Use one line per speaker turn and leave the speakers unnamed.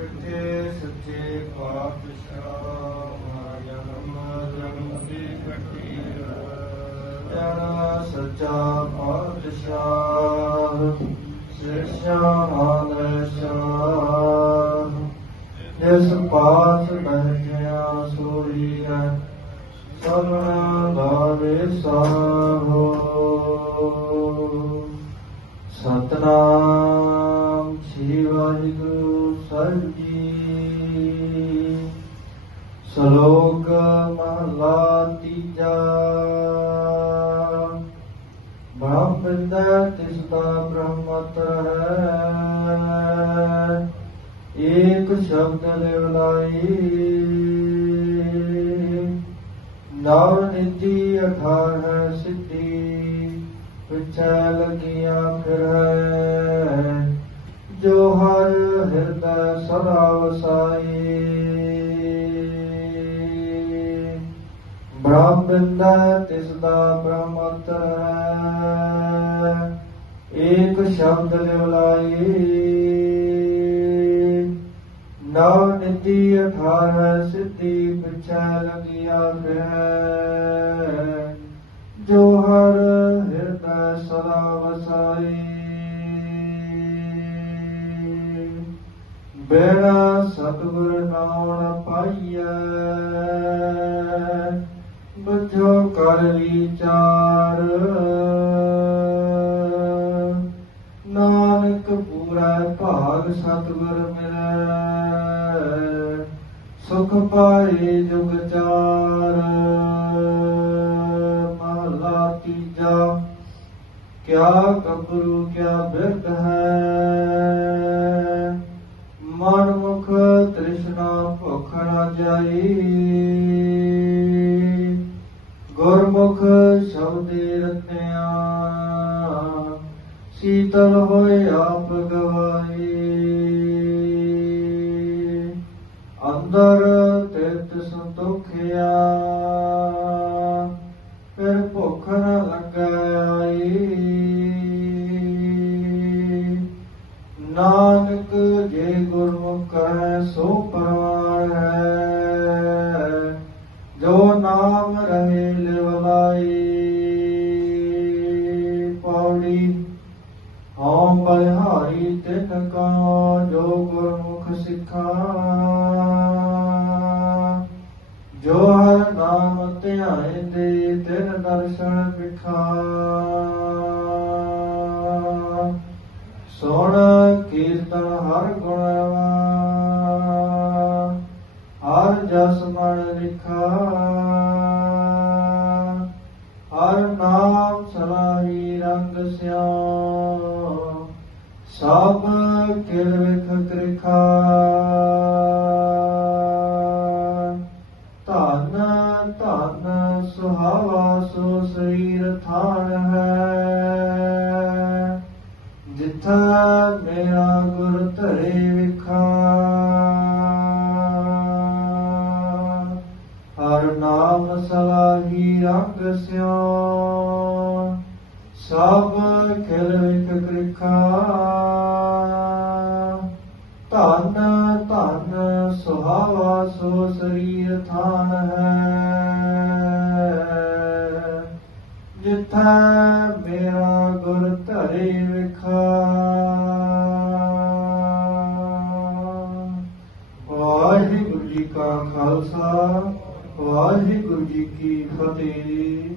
ਸੱਚੇ ਸੱਚੇ ਪਾਤਸ਼ਾਹ ਜਨਮ ਜਨਮ ਦੀ ਕਟੀਰ ਜਨ ਸੱਚਾ ਪਾਤਸ਼ਾਹ ਸਿਰਸ਼ਾਨ ਮਾਨਸ਼ਾਹ ਇਸ ਪਾਸ ਬਹਿਆ ਸੋਈ ਹੈ ਸਭਨਾ ਭਾਵੇ ਸਾਹੋ। ਸਤਨਾਮ ਵਾਹਿਗੁਰੂ ਸਾਹਿਬ ਜੀ ਸ਼ਲੋਕ ਮਹਲਾ ਤੀਜਾ ਬ੍ਰਹਮ ਤਿਸ ਦਾ ਬ੍ਰਹਮਤਰ ਹੈ ਏਕ ਸ਼ਬਦ ਲਿਵਲਾਈ ਨਵ ਨਿਧੀ ਅਠਾਰ ਹੈ ਸਿੱਧੀ ਪਿਛੈ ਲਗੀਆਂ ਫਿਰ ਹੈ ਜੋ ਹਰ ਹਿਰਦੈ ਸਦਾ ਤਿਸ ਦਾ ਬ੍ਰਹਮਤ ਹੈ ਏਕ ਸ਼ਬਦ ਲਿਵਲਾਈ। ਨਵ ਨਿਧੀ ਅਠਾਰ, ਸਿੱਧੀ ਪਿਛੈ ਲਗਿਆ ਫਿਰ। ਜੋ ਹਰ ਹਿਰਦੈ ਸਦਾ ਵਸਾਈ। ਬੇੜਾ ਸਤਗੁਰ ਨਾਮ ਪਾਈਐ। ਬੁਝੋ ਕਰ ਵਿਚਾਰ। ਨਾਨਕ ਪੂਰਾ ਭਾਗ ਸਤਿਗੁਰ ਮਿਲੈ। ਸੁਖ ਪਾਏ ਜੁਗ ਚਾਰ। ਮਹਲਾ ਤੀਜਾ। ਕਿਆ ਕਬਰੂ ਕਿਆ ਬਿਰਧ ਗੁਰਮੁਖ ਸ਼ਬਦੇ ਰਤਿਆ ਸੀਤਲ ਹੋਏ ਆਪ ਗਵਾਈ ਅੰਦਰ ਤਿਰਤ ਸੰਤੋਖਿਆ। ਫਿਰ ਭੁੱਖ ਨ ਲੱਗਾਈ ਨਾਨਕ ਜੇ ਗੁਰਮੁਖ ਹੈ ਸੋ ਪਰਵਾਨ ਹੈ। ਜੋ ਨਾਮ ਰਹੇ ਲਿਵਲਾਈ ਪੌੜੀ ਓਮ ਬਲਿਹਾਰੀ ਤਿਨ ਕਾ ਜੋ ਗੁਰਮੁਖ ਸਿੱਖਾ। ਜੋ ਹਰ ਨਾਮ ਧਿਆਏ ਦੇ ਤਿਨ ਦਰਸ਼ਨ ਵਿਖਾ। ਸੁਣ ਜਸ ਮਨ ਲਿਖਾ। ਹਰ ਨਾਮ ਸਲਾਹੀ ਰੰਗ ਸਿਓ ਸਭ ਕਿਲ ਵਿਖ ਕ੍ਰਿਖਾ ਧਨ ਧਨ ਸੁਹਾਵਾ ਸੋ ਸਰੀਰ ਥਾਨ ਹੈ। ਜਿਥਾ ਮੇਰਾ ਹਰ ਨਾਮ ਸਲਾਹੀ ਰੰਗ ਸਿਓ। ਸਭ ਖਿਲ ਵਿਖ ਕ੍ਰਿਖਾ। ਧਨ ਧਨ ਸੁਹਾਵਾ ਸੋ ਸਰੀਰ ਥਾਨ ਹੈ। ਜਿਥੈ ਮੇਰਾ ਗੁਰ ਧਰੇ ਵਿਖਾ। ਵਾਹਿਗੁਰੂ ਜੀ ਕਾ ਖਾਲਸਾ। ਵਾਹਿਗੁਰੂ ਜੀ ਕੀ ਫਤਿਹ।